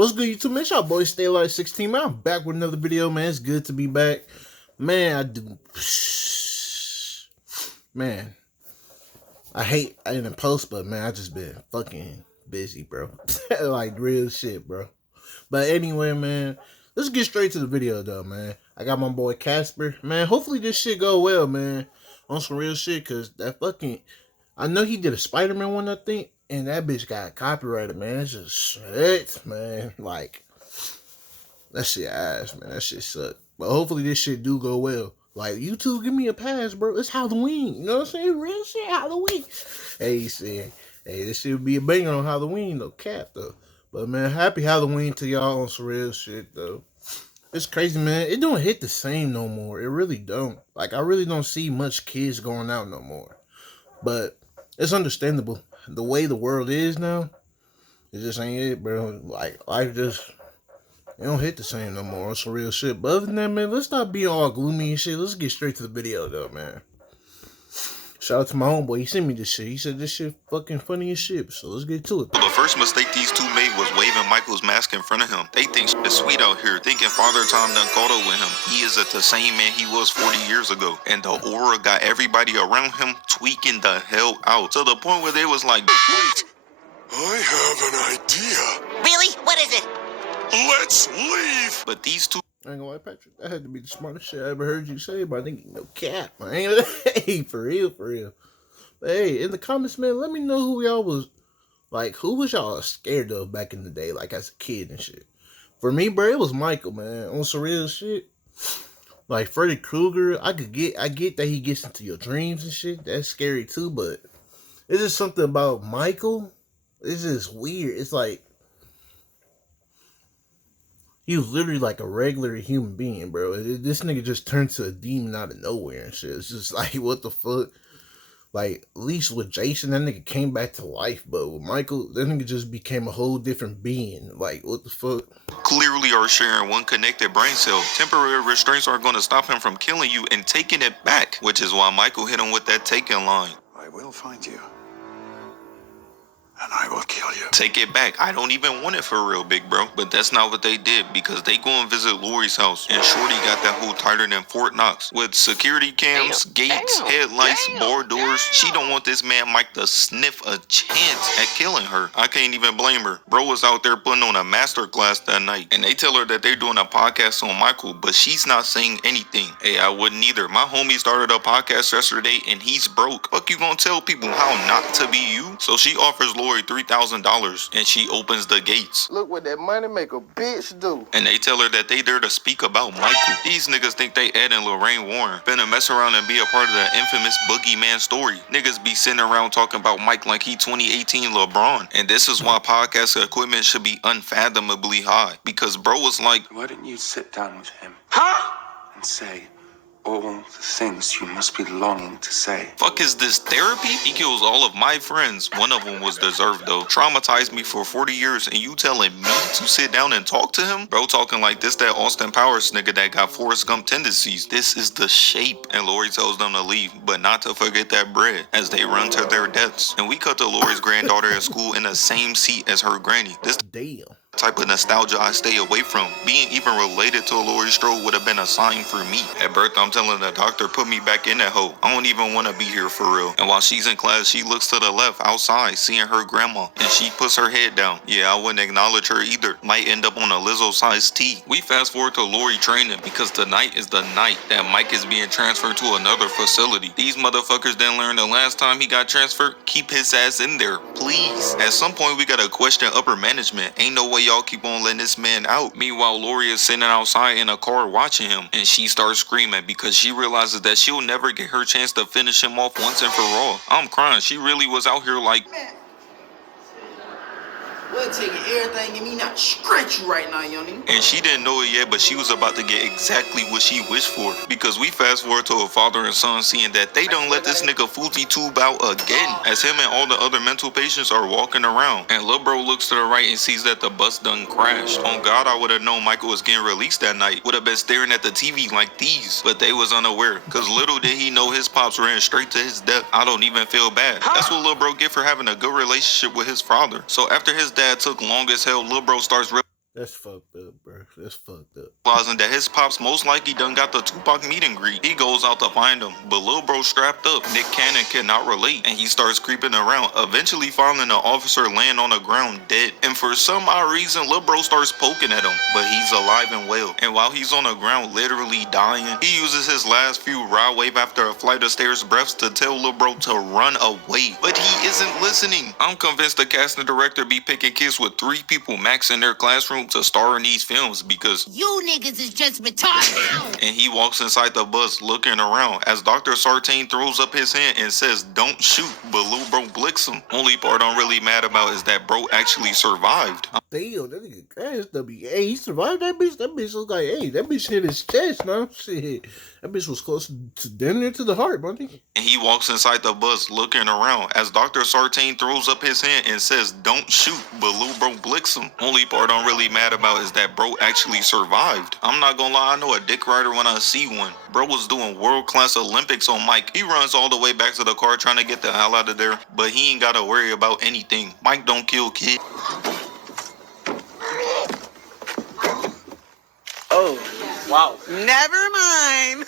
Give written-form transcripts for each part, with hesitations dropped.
What's good, YouTube, man? It's your boy Stay Alive 16, man. I'm back with another video, man. It's good to be back. Man, Man, I didn't post, but man, I just been fucking busy, bro. Like, real shit, bro. But anyway, man, let's get straight to the video, though, man. I got my boy Casper. Man, hopefully this shit go well, man. On some real shit, because that fucking... I know he did a Spider-Man one, I think, and that bitch got copyrighted, man. It's just shit, man. Like... that shit ass, man. That shit suck. But hopefully this shit do go well. Like, YouTube, give me a pass, bro. It's Halloween. You know what I'm saying? Real shit, Halloween. Hey, this shit would be a banger on Halloween, no cap, though. But, man, happy Halloween to y'all on some real shit, though. It's crazy, man. It don't hit the same no more. It really don't. Like, I really don't see much kids going out no more. But it's understandable. The way the world is now, it just ain't it, bro. Like, life just... it don't hit the same no more. It's some real shit. But other than that, man, let's not be all gloomy and shit. Let's get straight to the video, though, man. Shout out to my homeboy. He sent me this shit. He said this shit fucking funny as shit. So let's get to it. The first mistake these two made was waving Michael's mask in front of him. They think shit is sweet out here, thinking Father Time done caught up with him. He isn't the same man he was 40 years ago. And the aura got everybody around him tweaking the hell out. To the point where they was like, wait, I have an idea. Really? What is it? Let's leave! But these two... I ain't gonna lie, Patrick. That had to be the smartest shit I ever heard you say, but I think no cap, man. Hey, for real. But hey, in the comments, man, let me know who y'all was, like, who was y'all scared of back in the day, like, as a kid and shit. For me, bro, it was Michael, man. On some real shit. Like, Freddy Krueger, I get that he gets into your dreams and shit. That's scary, too, but it's just something about Michael. It's just weird. It's like, he was literally like a regular human being, bro. This nigga just turned to a demon out of nowhere and shit. It's just like, what the fuck? Like, at least with Jason, that nigga came back to life. But with Michael, that nigga just became a whole different being. Like, what the fuck? clearly are sharing one connected brain cell. Temporary restraints are going to stop him from killing you and taking it back. Which is why Michael hit him with that taken line. I will find you. And I will kill you. Take it back. I don't even want it for real, big bro. But that's not what they did, because they go and visit Laurie's house. And Shorty got that hole tighter than Fort Knox. With security cams, gates, headlights, bar doors. She don't want this man Mike to sniff a chance at killing her. I can't even blame her. Bro was out there putting on a master class that night. And they tell her that they're doing a podcast on Michael, but she's not saying anything. Hey, I wouldn't either. My homie started a podcast yesterday and he's broke. Fuck you gonna tell people how not to be you? So she offers Laurie $3,000 and she opens the gates. Look what that money make a bitch do. And they tell her that they there to speak about Michael. These niggas think they Ed and Lorraine Warren. Finna mess around and be a part of the infamous Boogeyman story. Niggas be sitting around talking about Mike like he 2018 LeBron. And this is why podcast equipment should be unfathomably high. Because bro was like, why don't you sit down with him? Huh? And say all the things you must be longing to say. fuck is this therapy? He kills all of my friends. One of them was deserved though. Traumatized me for 40 years and you telling me to sit down and talk to him? Bro talking like this that Austin Powers nigga that got Forrest Gump tendencies. This is the shape. And Laurie tells them to leave, but not to forget that bread as they run to their deaths. And we cut to Laurie's granddaughter at school in the same seat as her granny. This Damn. type of nostalgia I stay away from. Being even related to Laurie Strode would have been a sign for me. At birth, I'm telling the doctor, put me back in that hole. I don't even want to be here for real. And while she's in class, she looks to the left outside, seeing her grandma, and she puts her head down. Yeah, I wouldn't acknowledge her either. Might end up on a Lizzo-sized T. We fast forward to Laurie training because tonight is the night that Mike is being transferred to another facility. These motherfuckers didn't learn the last time he got transferred. Keep his ass in there, please. At some point, we gotta question upper management. Ain't no way y'all keep on letting this man out. Meanwhile, Laurie is sitting outside in a car watching him, and she starts screaming because she realizes that she'll never get her chance to finish him off once and for all. I'm crying. She really was out here like, We'll take everything in me not scratch you right now, young nigga. and she didn't know it yet, but she was about to get exactly what she wished for. Because we fast forward to a father and son seeing that they don't let this nigga Fuji tube out again, as him and all the other mental patients are walking around. And lil bro looks to the right and sees that the bus done crashed. On God, I would have known Michael was getting released that night. Would have been staring at the TV like these. But they was unaware, cause little did he know his pops ran straight to his death. I don't even feel bad. That's what lil bro get for having a good relationship with his father. So after his dad took long as hell, lil bro starts That's fucked up, bro. That's fucked up. Realizing that his pops most likely done got the Tupac meet and greet. He goes out to find him, but Lil Bro strapped up. Nick Cannon cannot relate, and he starts creeping around, eventually finding an officer laying on the ground dead. And for some odd reason, Lil Bro starts poking at him, but he's alive and well. And while he's on the ground literally dying, he uses his last few rod wave after a flight of stairs breaths to tell Lil Bro to run away. But he isn't listening. I'm convinced the casting director be picking kids with 3 people max in their classroom to star in these films because you niggas is just retarded. and he walks inside the bus looking around as Dr. Sartain throws up his hand and says don't shoot, but Lil Bro blicks him. Only part I'm really mad about is that bro actually survived. Damn, that nigga gas W. Hey, he survived that bitch. That bitch was like, hey, that bitch hit his chest, man. Shit. That bitch was close to damn near to the heart, buddy. And he walks inside the bus looking around as Dr. Sartain throws up his hand and says don't shoot, but Lil Bro blicks him. Only part I'm really mad about is that bro actually survived. I'm not gonna lie, I know a dick rider when I see one. Bro was doing world-class Olympics on Mike. He runs all the way back to the car trying to get the hell out of there, but he ain't gotta worry about anything. Mike don't kill kids. Oh, wow. Never mind.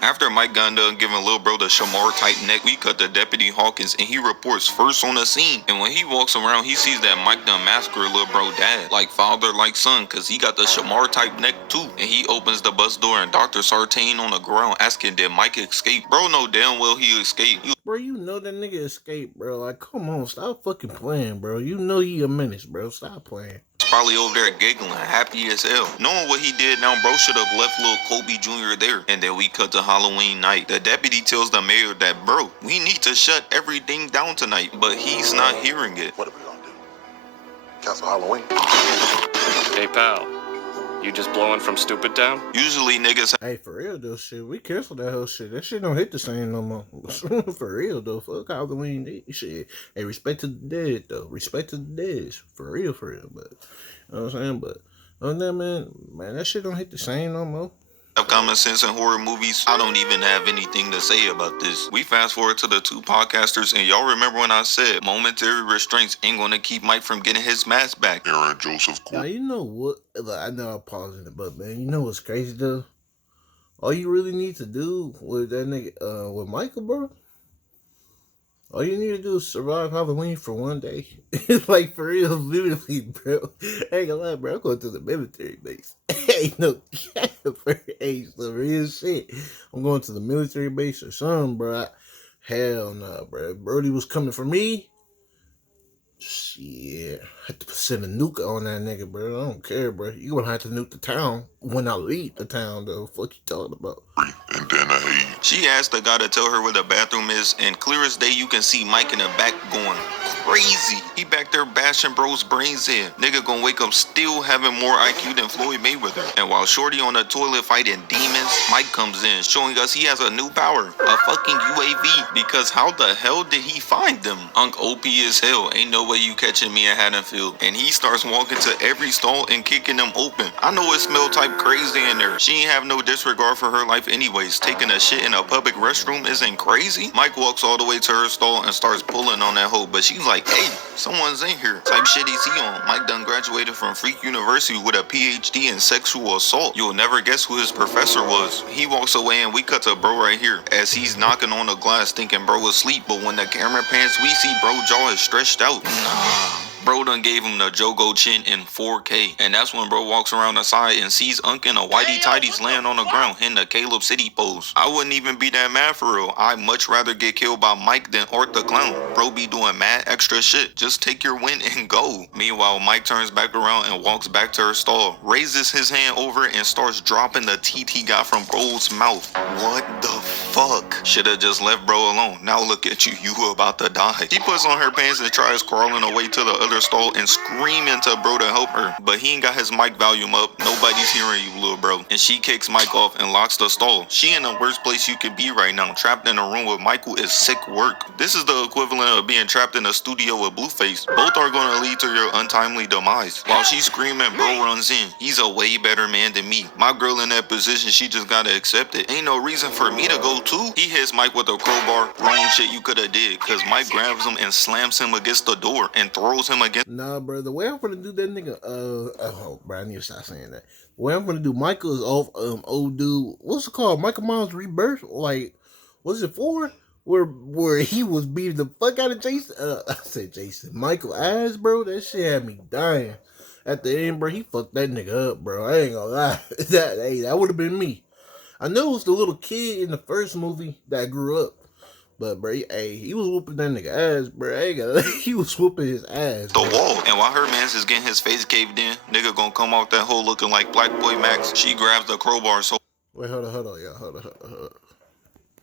After Mike got done giving Lil Bro the Shamar type neck, we cut to Deputy Hawkins and he reports first on the scene. And when he walks around, he sees that Mike done massacred Lil Bro dad, like father, like son, cause he got the Shamar type neck too. And he opens the bus door and Dr. Sartain on the ground asking did Mike escape. Bro know damn well he escaped. Bro, you know that nigga escaped, bro. Like, come on, stop fucking playing, bro. You know he a menace, bro. Stop playing. Probably over there giggling, happy as hell. Knowing what he did now, bro should have left little Kobe Jr. there. And then we cut to Halloween night. The deputy tells the mayor that, bro, we need to shut everything down tonight. But he's not hearing it. What are we gonna do? Cancel Halloween? Hey, pal. You just blowing from Stupid Town? Usually niggas Hey, for real though, shit. We cancel that whole shit. That shit don't hit the same no more. For real though. Fuck Halloween shit. Hey, respect to the dead though. Respect to the dead. For real, for real. But you know what I'm saying? But other than that, man, that shit don't hit the same no more. have common sense in horror movies. I don't even have anything to say about this. We fast forward to the 2 podcasters, and y'all remember when I said momentary restraints ain't gonna keep Mike from getting his mask back. Aaron Joseph Now, you know what? Like, I know I'm pausing it, but man, you know what's crazy though? All you really need to do with that nigga, with Michael, bro, all you need to do is survive Halloween for one day. Like, for real, literally, bro. I ain't gonna lie, bro. I'm going to the military base. Ain't no cap for age, the real shit. I'm going to the military base or something, bro. Hell no, bro. Brody was coming for me. Shit. I had to send a nuke on that nigga, bro. I don't care, bro. You gonna have to nuke the town when I leave the town, though. Fuck you talking about? and then I hate. She asked the guy to tell her where the bathroom is, and clear as day you can see Mike in the back going crazy. He back there bashing bro's brains in. Nigga gonna wake up still having more IQ than Floyd Mayweather. And while Shorty on the toilet fighting demons, Mike comes in showing us he has a new power, a fucking UAV. Because how the hell did he find them? Unc OP as hell, ain't no way you catching me in Haddonfield. And he starts walking to every stall and kicking them open. I know it smell type crazy in there. She ain't have no disregard for her life anyways. Taking a shit in a public restroom isn't crazy. Mike walks all the way to her stall and starts pulling on that hoe, but she's like, hey, someone's in here. Type shit is he on? Mike done graduated from Freak University with a PhD in sexual assault. You'll never guess who his professor was. He walks away and we cut to bro right here as he's knocking on the glass thinking bro was asleep, but when the camera pans we see bro jaw is stretched out. Nah. Bro done gave him the Jogo chin in 4K. And that's when bro walks around the side and sees Unc and a whitey tighties laying on the ground in the Caleb City pose. I wouldn't even be that mad for real. I'd much rather get killed by Mike than Art the Clown. Bro be doing mad extra shit. Just take your win and go. Meanwhile, Mike turns back around and walks back to her stall, raises his hand over and starts dropping the teeth he got from bro's mouth. What the fuck? Shoulda just left bro alone. Now look at you, you about to die. He puts on her pants and tries crawling away to the other stall and screaming to bro to help her, but he ain't got his mic volume up. Nobody's hearing you, little bro. And she kicks Mike off and locks the stall. She in the worst place you could be right now. Trapped in a room with Michael is sick work. This is the equivalent of being trapped in a studio with Blueface. Both are going to lead to your untimely demise. While she's screaming, bro runs in. He's a way better man than me. My girl in that position, she just gotta accept it. Ain't no reason for me to go too. He hits Mike with a crowbar. Wrong shit you could have did, cause Mike grabs him and slams him against the door and throws him against. Nah, bro, the way I'm gonna do that nigga, oh, bro, I need to stop saying that. The way I'm gonna do Michael is off, old dude, what's it called? Michael Myers Rebirth? Like, what's it for? Where he was beating the fuck out of Jason, I said Jason, Michael ass, bro, that shit had me dying. At the end, bro, he fucked that nigga up, bro, I ain't gonna lie. That would have been me. I know it was the little kid in the first movie that grew up. But, bro, he was whooping that nigga ass, bro. He was whooping his ass. The wall. And while her man's is getting his face caved in, nigga gonna come off that hole looking like Black Boy Max. She grabs the crowbar, so. Wait, hold on, y'all. Hold on.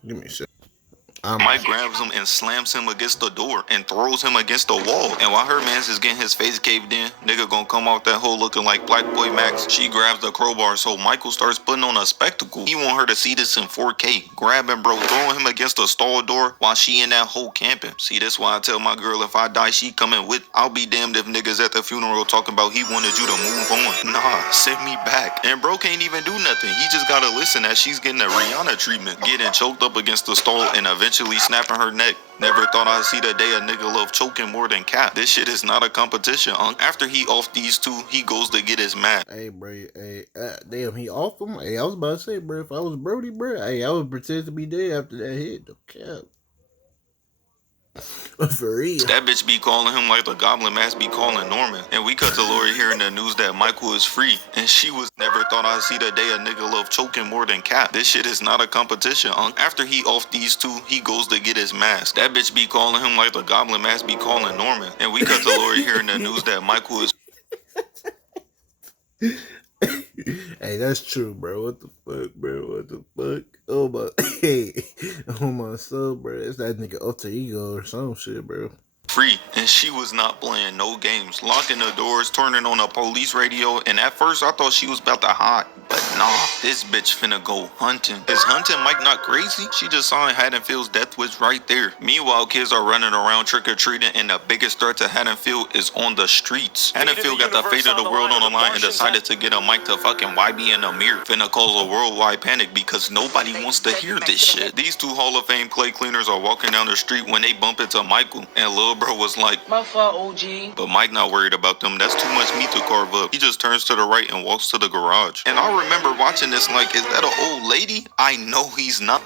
Give me a second. Mike grabs him and slams him against the door and throws him against the wall. And while her man's is getting his face caved in, nigga gonna come off that hole looking like Black Boy Max. She grabs the crowbar, so Michael starts putting on a spectacle. He want her to see this in 4K. Grabbing bro, throwing him against the stall door while she in that hole camping. See, that's why I tell my girl if I die, she coming with. I'll be damned if niggas at the funeral talking about he wanted you to move on. Nah, send me back. And bro can't even do nothing. He just gotta listen as she's getting a Rihanna treatment. Getting choked up against the stall and eventually snapping her neck. Never thought I'd see the day a nigga love choking more than Cap. This shit is not a competition, After he off these two, he goes to get his mask. Hey, bro, damn, he off him? Hey, I was about to say, bro, if I was Brody, bro, I would pretend to be dead after that hit. No cap. For real. That bitch be calling him like the Goblin Mask be calling Norman. And we cut to Laurie hearing the news that Michael is free. And she was never thought I'd see the day a nigga love choking more than Cap. This shit is not a competition, After he off these two, he goes to get his mask. That bitch be calling him like the Goblin Mask be calling Norman. And we cut to Laurie hearing the news that Michael is. Hey, that's true, bro. What the fuck, bro? What the fuck? Oh my, oh my soul, bro. It's that nigga alter ego or some shit, bro. Free, and she was not playing no games, locking the doors, turning on a police radio, and at first I thought she was about to hide, but nah, this bitch finna go hunting. Is hunting Mike not crazy? She just saw Haddonfield's death wish right there. Meanwhile, kids are running around trick-or-treating, and the biggest threat to Haddonfield is on the streets. Haddonfield got the fate of the world on the line and decided to get a mic to fucking YB and Amir. Finna cause a worldwide panic because nobody wants to hear this shit. These two Hall of Fame clay cleaners are walking down the street when they bump into Michael, and Lil Bro was like, My fault, OG. but Mike not worried about them. That's too much meat to carve up. He just turns to the right and walks to the garage. And I remember watching this like, is that an old lady? I know he's not.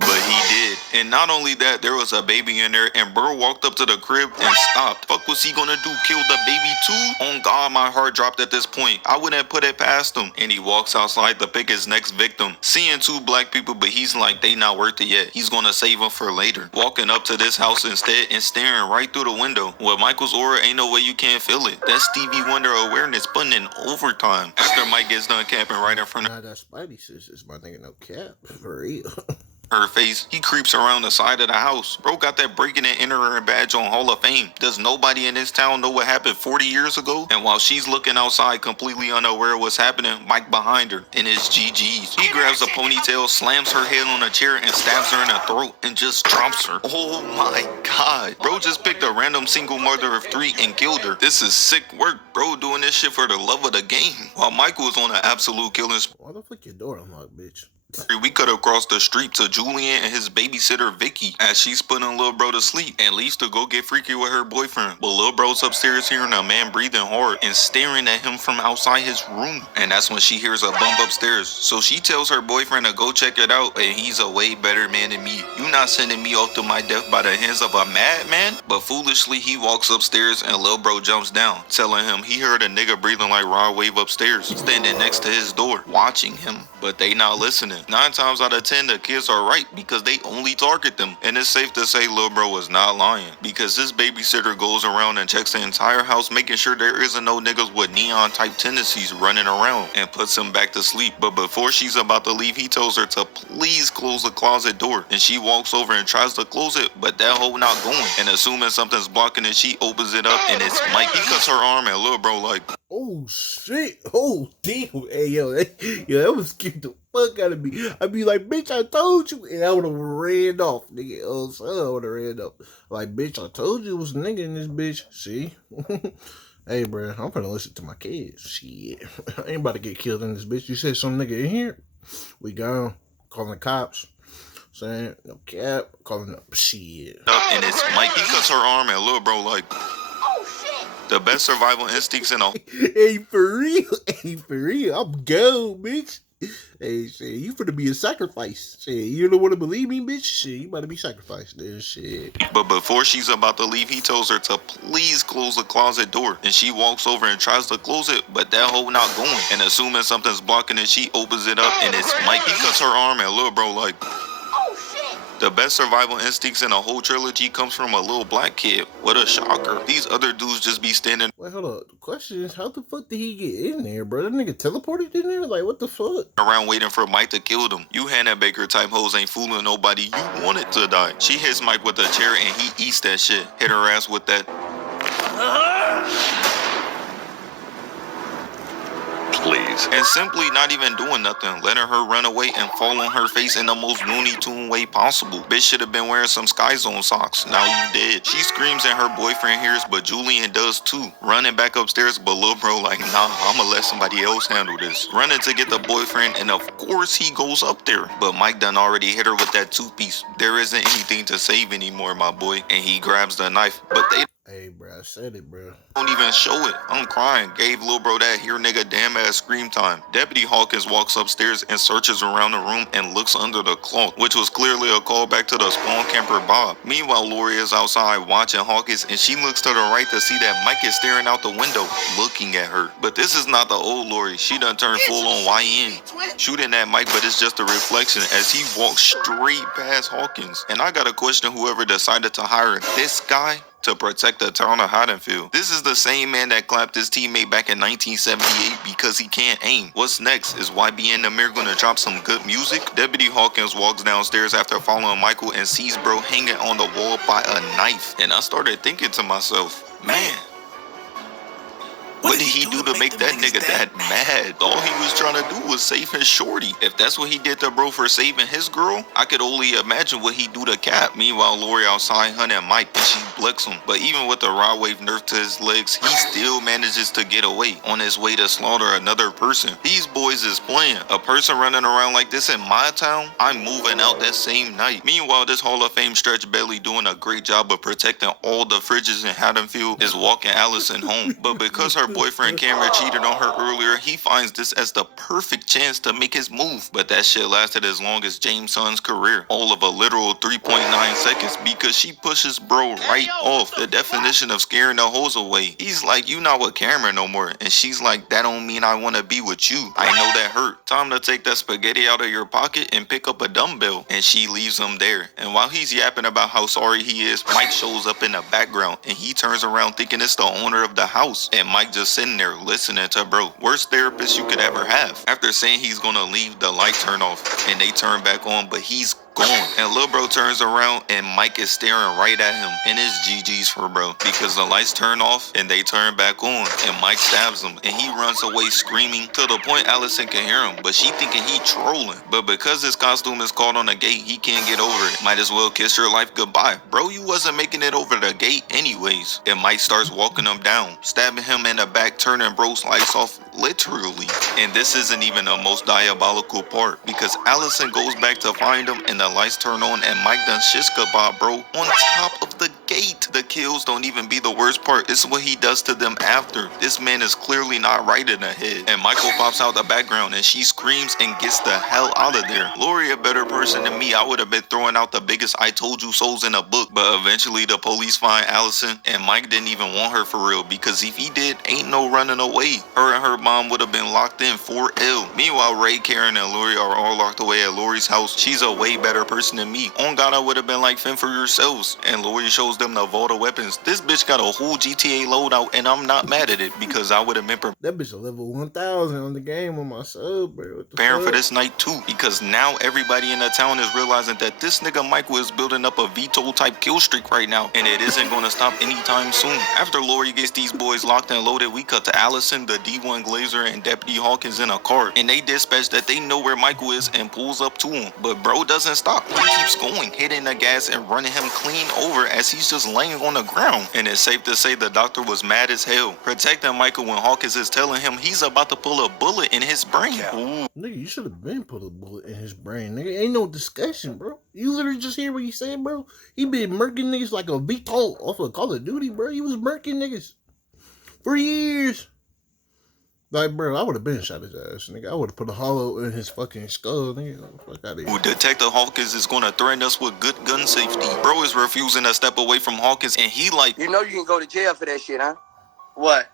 But he did. And not only that, there was a baby in there, and Burr walked up to the crib and stopped. Fuck was he gonna do? Kill the baby too? On God, my heart dropped at this point. I wouldn't put it past him. And he walks outside to pick his next victim. Seeing two black people, but he's like, they not worth it yet. He's gonna save them for later. Walking up to this house instead and staring right through the window. With Michael's aura, ain't no way you can't feel it. That Stevie Wonder awareness putting in overtime. After Mike gets done camping right in front of Nah, that Spidey shit is my nigga, no cap. For real. her face, he creeps around the side of the house. Bro got that breaking and entering badge on Hall of Fame. Does nobody in this town know what happened 40 years ago? And while she's looking outside completely unaware of what's happening, Mike behind her in his GGs. He grabs a ponytail, slams her head on a chair and stabs her in the throat and just drops her. Oh my God. Bro just picked a random single mother of 3 and killed her. This is sick work. Bro doing this shit for the love of the game. While Michael was on an absolute killing spree. Why the fuck your door unlocked, bitch? We cut across the street to Julian and his babysitter Vicky as she's putting Lil Bro to sleep and leaves to go get freaky with her boyfriend. But Lil Bro's upstairs hearing a man breathing hard and staring at him from outside his room. And that's when she hears a bump upstairs. So she tells her boyfriend to go check it out, and he's a way better man than me. You not sending me off to my death by the hands of a madman? But foolishly he walks upstairs and Lil Bro jumps down, telling him he heard a nigga breathing like Rod Wave upstairs, standing next to his door, watching him. But they not listening. 9 times out of 10, the kids are right because they only target them. And it's safe to say Lil Bro was not lying, because this babysitter goes around and checks the entire house, making sure there isn't no niggas with neon type tendencies running around, and puts him back to sleep. But before she's about to leave, he tells her to please close the closet door. And she walks over and tries to close it, but that hoe not going. And assuming something's blocking it, she opens it up and it's Mike. He cuts her arm and Lil Bro like, oh shit, oh damn, hey yo, that was scared the fuck out of me. I'd be like, bitch, I told you, and I would have ran off, nigga. I would have ran off. Like, bitch, I told you it was a nigga in this bitch. See, Hey, bro, I'm gonna listen to my kids. Shit. I ain't about to get killed in this bitch. You said some nigga in here? We gone. Calling the cops. Saying, no cap. Calling up. Shit. And it's Mike. He cuts her arm and little bro like, the best survival instincts in a Hey, for real. Hey, for real. I'm go, bitch. Hey, shit, you finna be a sacrifice. Shit, you don't want to believe me, bitch? Shit, you about to be sacrificed. This shit. But before she's about to leave, he tells her to please close the closet door. And she walks over and tries to close it, but that hole not going. And assuming something's blocking it, she opens it up and it's Mike. He cuts her arm and little bro like, the best survival instincts in a whole trilogy comes from a little black kid. What a shocker. These other dudes just be standing Wait, hold up. The question is, how the fuck did he get in there, bro? That nigga teleported in there? Like, what the fuck? around waiting for Mike to kill them. You Hannah Baker type hoes ain't fooling nobody. You want it to die. She hits Mike with a chair and he eats that shit. Hit her ass with that. Please. And simply not even doing nothing, letting her run away and fall on her face in the most Looney Tune way possible. Bitch should have been wearing some Sky Zone socks. Now you dead. She screams and her boyfriend hears, but Julian does too. Running back upstairs, but lil bro like, nah, I'ma let somebody else handle this. Running to get the boyfriend, and of course he goes up there. But Mike done already hit her with that toothpiece. There isn't anything to save anymore, my boy. And he grabs the knife, but they Hey, bro, I said it, bro. don't even show it. I'm crying. Gave lil bro that here nigga damn ass scream time. Deputy Hawkins walks upstairs and searches around the room and looks under the cloth, which was clearly a callback to the spawn camper Bob. Meanwhile, Laurie is outside watching Hawkins and she looks to the right to see that Mike is staring out the window, looking at her. But this is not the old Laurie. She done turned full on YN. Shooting at Mike, but it's just a reflection as he walks straight past Hawkins. And I gotta question whoever decided to hire this guy to protect the town of Haddonfield. This is the same man that clapped his teammate back in 1978 because he can't aim. What's next? Is YB and Amir gonna drop some good music? Deputy Hawkins walks downstairs after following Michael and sees bro hanging on the wall by a knife. And I started thinking to myself, man, what did he do to make that nigga that mad? All he was trying to do was save his shorty. If that's what he did to bro for saving his girl, I could only imagine what he do to Cap. Meanwhile, Laurie outside hunting Mike and she blicks him. But even with the rod wave nerf to his legs, he still manages to get away on his way to slaughter another person. These boys is playing. A person running around like this in my town, I'm moving out that same night. Meanwhile, this Hall of Fame stretch belly doing a great job of protecting all the fridges in Haddonfield is walking Allison home. But because her boyfriend Cameron cheated on her earlier, he finds this as the perfect chance to make his move. But that shit lasted as long as James' son's career. All of a literal 3.9 seconds because she pushes bro right off. The definition of scaring the hoes away. He's like, you not with Cameron no more. And she's like, that don't mean I want to be with you. I know that hurt. Time to take that spaghetti out of your pocket and pick up a dumbbell. And she leaves him there. And while he's yapping about how sorry he is, Mike shows up in the background and he turns around thinking it's the owner of the house. And Mike just sitting there listening to bro. Worst therapist you could ever have. After saying he's gonna leave, the light turn off and they turn back on, but he's gone. And lil bro turns around and Mike is staring right at him. And it's GG's for bro because the lights turn off and they turn back on and Mike stabs him and he runs away screaming to the point Allison can hear him, but she thinking he trolling. But because his costume is caught on the gate, he can't get over it. Might as well kiss your life goodbye. Bro, you wasn't making it over the gate anyways. And Mike starts walking him down, stabbing him in the back, turning bro's lights off literally. And this isn't even the most diabolical part because Allison goes back to find him and the lights turn on and Mike done shish kebab bro on top of the gate. The kills don't even be the worst part. It's what he does to them after. This man is clearly not right in the head. And Michael pops out the background and she screams and gets the hell out of there. Laurie a better person than me. I would have been throwing out the biggest I told you souls in a book. But eventually the police find Allison and Mike didn't even want her for real because if he did, ain't no running away. Her and her mom would have been locked in for ill. Meanwhile, Ray, Karen, and Laurie are all locked away at Laurie's house. She's a way better person than me. On God, I would have been like, fend for yourselves. And Laurie shows them the vault of weapons. This bitch got a whole GTA loadout and I'm not mad at it because I would have been That bitch a level 1000 on the game on my sub, bro. What the preparing fuck? for this night too because now everybody in the town is realizing that this nigga Michael is building up a VTOL type kill streak right now and it isn't going to stop anytime soon. After Laurie gets these boys locked and loaded, we cut to Allison, the D1 Glazer, and Deputy Hawkins in a car and they dispatch that they know where Michael is and pulls up to him. But bro doesn't stop. He keeps going, hitting the gas and running him clean over as he's he's just laying on the ground. And it's safe to say the doctor was mad as hell, protecting Michael when Hawkins is telling him he's about to pull a bullet in his brain. Ooh. Nigga, you should have been put a bullet in his brain. Nigga, ain't no discussion, bro. You literally just hear what he said, bro. He been murking niggas like a VTOL off of Call of Duty, bro. He was murking niggas for years. Like, bro, I would have been shot his ass, nigga. I would have put a hollow in his fucking skull, nigga. Fuck out of here. Detective Hawkins is gonna threaten us with good gun safety. Bro is refusing to step away from Hawkins, and he like, you know you can go to jail for that shit, huh? What?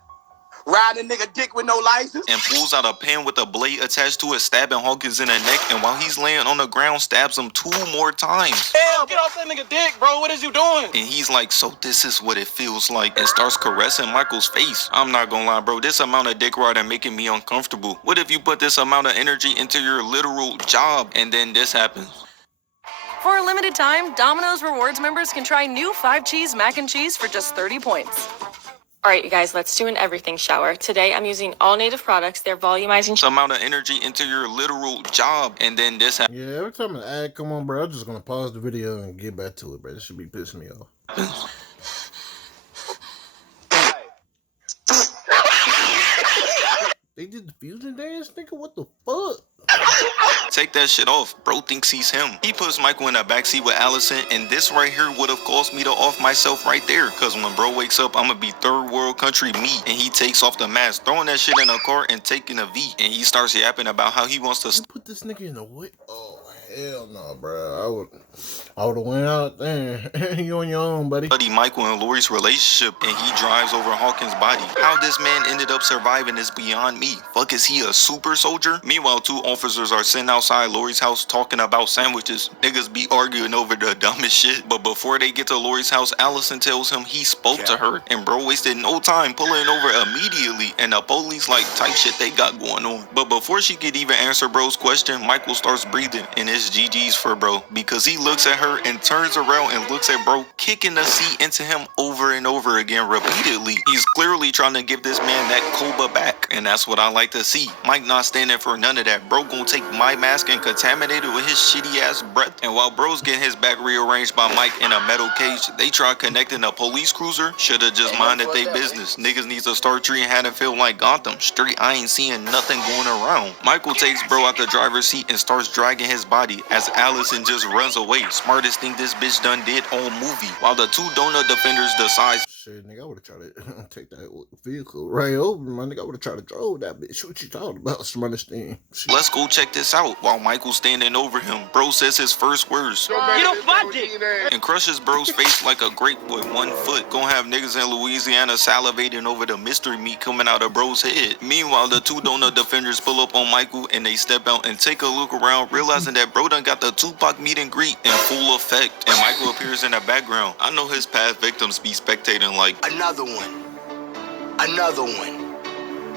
Riding a nigga dick with no license? and pulls out a pen with a blade attached to it, stabbing Hawkins in the neck, and while he's laying on the ground, stabs him 2 more times. Hell, get off that nigga dick, bro. What is you doing? And he's like, so this is what it feels like, and starts caressing Michael's face. I'm not gonna lie, bro, this amount of dick riding making me uncomfortable. What if you put this amount of energy into your literal job, and then this happens? For a limited time, Domino's Rewards members can try new 5-cheese mac and cheese for just 30 points. All right, you guys, let's do an everything shower. Today, I'm using all native products. They're volumizing. Amount of energy into your literal job, and then this happens. Yeah, every time an ad come on, bro, I'm just gonna pause the video and get back to it, bro. This should be pissing me off. They did the fusion dance, nigga. What the fuck? Take that shit off. Bro thinks he's him. He puts Michael in the backseat with Allison, and this right here would have caused me to off myself right there. Cause when bro wakes up, I'm gonna be third world country me. And he takes off the mask, throwing that shit in a car and taking a V. And he starts yapping about how he wants to You put this nigga in the what? Oh hell no, bro. I would have went out there. You on your own, buddy. study Michael and Laurie's relationship, and he drives over Hawkins' body. How this man ended up surviving is beyond me. Fuck, is he a super soldier? Meanwhile, 2 officers are sitting outside Laurie's house talking about sandwiches. Niggas be arguing over the dumbest shit. But before they get to Laurie's house, Allison tells him he spoke to her, and bro wasted no time pulling over immediately, and the police like type shit they got going on. But before she could even answer bro's question, Michael starts breathing, and it's GG's for bro, because he looks at her and turns around and looks at bro, kicking the seat into him over and over again repeatedly. He's clearly trying to give this man that Koba back, and that's what I like to see. Mike not standing for none of that. Bro gonna take my mask and contaminate it with his shitty ass breath. And while bro's getting his back rearranged by Mike in a metal cage, they try connecting a police cruiser. Shoulda just minded they business. Niggas need to start treating Haddonfield like Gotham. Straight, I ain't seeing nothing going around. Michael takes bro out the driver's seat and starts dragging his body as Allison just runs away. Smartest thing this bitch done did all movie. While the 2 donut defenders decide, shit, nigga, I would have tried to take that vehicle right over, my nigga. I would have tried to drove that bitch. What you talking about? Smartest thing. Shit. let's go check this out. While Michael's standing over him, bro says his first words. Get off my dick! And crushes bro's face like a grape with 1 foot. Gonna have niggas in Louisiana salivating over the mystery meat coming out of bro's head. Meanwhile, the 2 donut defenders pull up on Michael and they step out and take a look around, realizing that bro done got the Tupac meet and greet in full effect. And Michael appears in the background. I know his past victims be spectating like, Another one. Another one.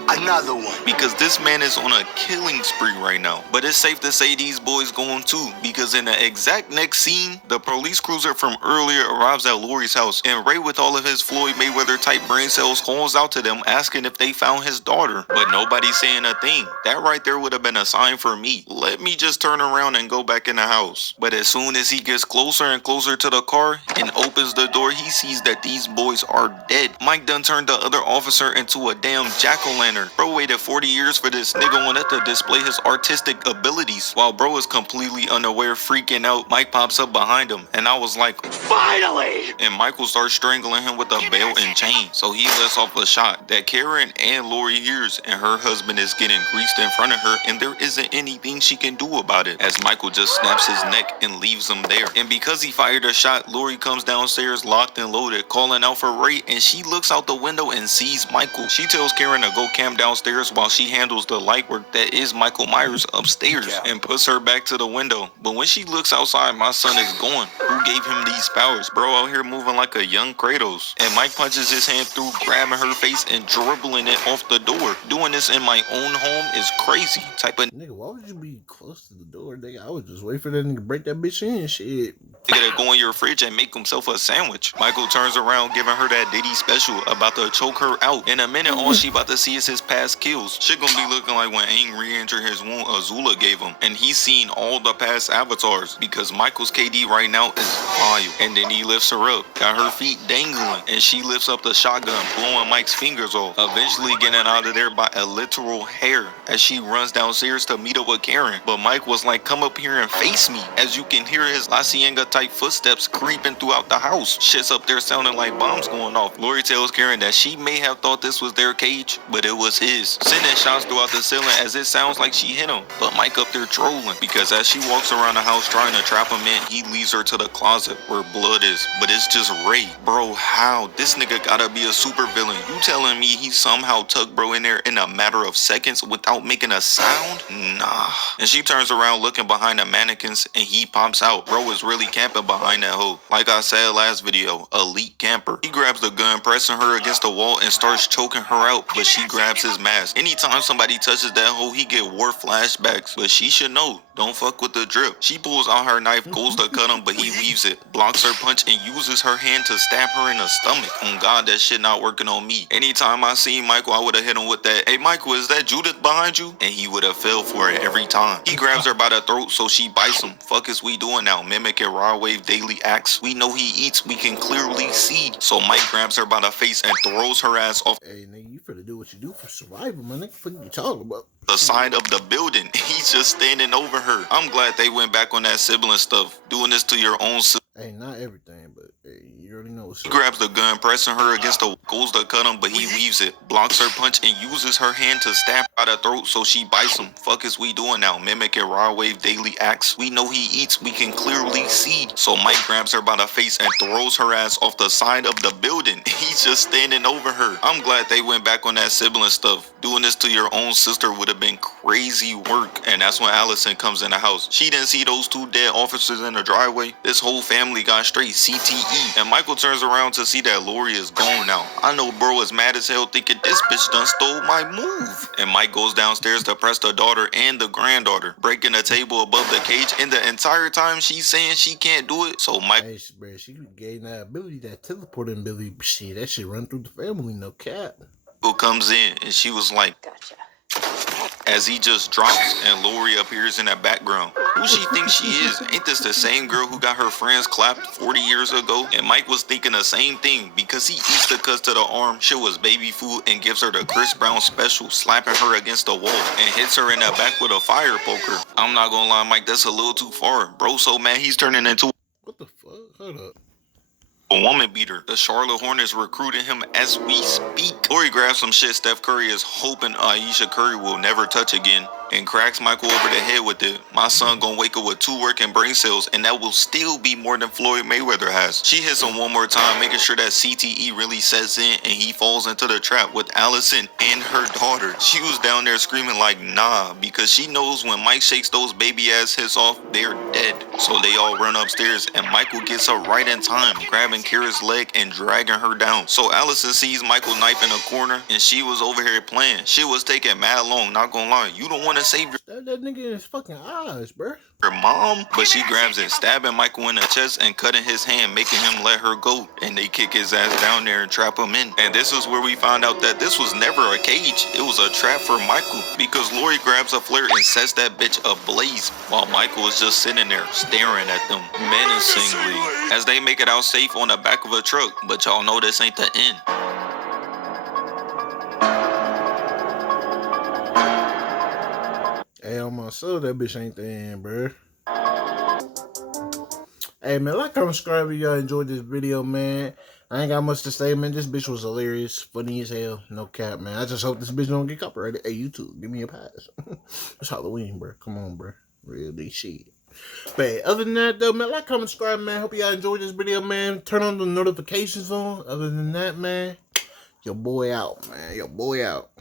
Another one. because this man is on a killing spree right now. But it's safe to say these boys going too, because in the exact next scene, the police cruiser from earlier arrives at Laurie's house, and Ray, with all of his Floyd Mayweather type brain cells, calls out to them asking if they found his daughter. But nobody's saying a thing. That right there would have been a sign for me. Let me just turn around and go back in the house. But as soon as he gets closer and closer to the car and opens the door, he sees that these boys are dead. Mike done turned the other officer into a damn jack-o'-lantern. Bro waited 40 years for this nigga wanted to display his artistic abilities. While bro is completely unaware, freaking out, Mike pops up behind him, and I was like, finally! And Michael starts strangling him with a belt and chain. So he lets off a shot that Karen and Laurie hears, and her husband is getting greased in front of her, and there isn't anything she can do about it, as Michael just snaps his neck and leaves him there. And because he fired a shot, Laurie comes downstairs locked and loaded, calling out for Ray, and she looks out the window and sees Michael. She tells Karen to go camp downstairs while she handles the light work that is Michael Myers upstairs, and puts her back to the window. But when she looks outside, my son is gone. Who gave him these powers? Bro out here moving like a young Kratos. And Mike punches his hand through, grabbing her face and dribbling it off the door. Doing this in my own home is crazy. Type of Nigga, why would you be close to the door, nigga? I would just wait for that nigga to break that bitch in, shit. nigga to go in your fridge and make himself a sandwich. Michael turns around, giving her that Diddy special, about to choke her out. In a minute, all she about to see is his his past kills. Shit gonna be looking like when Aang re-entered his wound Azula gave him, and he's seen all the past avatars, because Michael's KD right now is vile. And then he lifts her up, got her feet dangling, and she lifts up the shotgun, blowing Mike's fingers off, eventually getting out of there by a literal hair as she runs downstairs to meet up with Karen. But Mike was like, come up here and face me, as you can hear his La Cienega type footsteps creeping throughout the house. Shit's up there sounding like bombs going off. Laurie tells Karen that she may have thought this was their cage, but it was his, sending shots throughout the ceiling as it sounds like she hit him. But Mike up there trolling, because as she walks around the house trying to trap him in, he leads her to the closet where blood is, but it's just Ray. Bro, how? This nigga gotta be a super villain. You telling me he somehow tucked bro in there in a matter of seconds without making a sound? Nah. And she turns around looking behind the mannequins and he pops out. Bro is really camping behind that hoe. Like I said last video, elite camper. He grabs the gun, pressing her against the wall and starts choking her out, but she grabs his mask. Anytime somebody touches that hoe, he get war flashbacks, but she should know, don't fuck with the drip. She pulls out her knife, goes to cut him, but he leaves it, blocks her punch, and uses her hand to stab her in the stomach. Oh God, that shit not working on me. Anytime I seen Michael, I would have hit him with that, hey Michael, is that Judith behind you? And he would have fell for it every time. He grabs her by the throat, so she bites him. Fuck is we doing now? Mimicking Raw Wave daily acts? We know he eats, we can clearly see. So Mike grabs her by the face and throws her ass off. Hey, nigga, you finna do what you do for survival, man. What you talking about? The side of the building. He's just standing over her. I'm glad they went back on that sibling stuff. Doing this to your own sister. Hey, not everything, but hey, you already know what's He up. grabs the gun, pressing her against the goes to cut him, but he leaves it, blocks her punch, and uses her hand to stab her by the throat, so she bites him. Fuck is we doing now? Mimicking Raw Wave daily acts? We know he eats, we can clearly see. So Mike grabs her by the face and throws her ass off the side of the building. He's just standing over her. I'm glad they went back on that sibling stuff. Doing this to your own sister would have been crazy work. And that's when Allison comes in the house. She didn't see those two dead officers in the driveway. This whole family got straight CTE. And Michael turns around to see that Laurie is gone now. I know bro is mad as hell thinking this bitch done stole my move. And Mike goes downstairs to press the daughter and the granddaughter, breaking the table above the cage. And the entire time she's saying she can't do it. So Mike... Hey, bro, she gained that ability, that teleporting ability. Shit, that shit run through the family, no cap. comes in and she was like, Gotcha. as he just drops and Laurie appears in the background. Who she thinks she is? Ain't this the same girl who got her friends clapped 40 years ago? And Mike was thinking the same thing because he eats the cuts to the arm, shit was baby food, and gives her the Chris Brown special, slapping her against the wall and hits her in the back with a fire poker. I'm not gonna lie, Mike, that's a little too far. Bro so mad he's turning into What the fuck? Hold up. a woman beater. The Charlotte Hornets recruiting him as we speak. Laurie grabs some shit Steph Curry is hoping Aisha Curry will never touch again and cracks Michael over the head with it. My son gonna wake up with 2 working brain cells and that will still be more than Floyd Mayweather has. She hits him one more time, making sure that CTE really sets in and he falls into the trap with Allison and her daughter. She was down there screaming like nah, because she knows when Mike shakes those baby ass hits off, they're dead. So they all run upstairs and Michael gets up right in time, grabbing Kira's leg and dragging her down. So Allison sees Michael knife in a corner and she was over here playing. She was taking mad long, not gonna lie. You don't want to save That nigga in his fucking eyes, bro. her mom, but she grabs it, stabbing Michael in the chest and cutting his hand, making him let her go. And they kick his ass down there and trap him in. And this is where we found out that this was never a cage. It was a trap for Michael, because Laurie grabs a flare and sets that bitch ablaze while Michael is just sitting there staring at them menacingly as they make it out safe on the back of a truck. But y'all know this ain't the end. Hey, on my soul, that bitch ain't the end, bro. Hey, man, like, comment, subscribe if y'all enjoyed this video, man. I ain't got much to say, man. This bitch was hilarious, funny as hell, no cap, man. I just hope this bitch don't get copyrighted. Hey, YouTube, give me a pass. It's Halloween, bro. Come on, bro. Real big shit. But hey, other than that, though, man, like, comment, subscribe, man. Hope y'all enjoyed this video, man. Turn on the notifications on. Other than that, man, your boy out, man. Your boy out.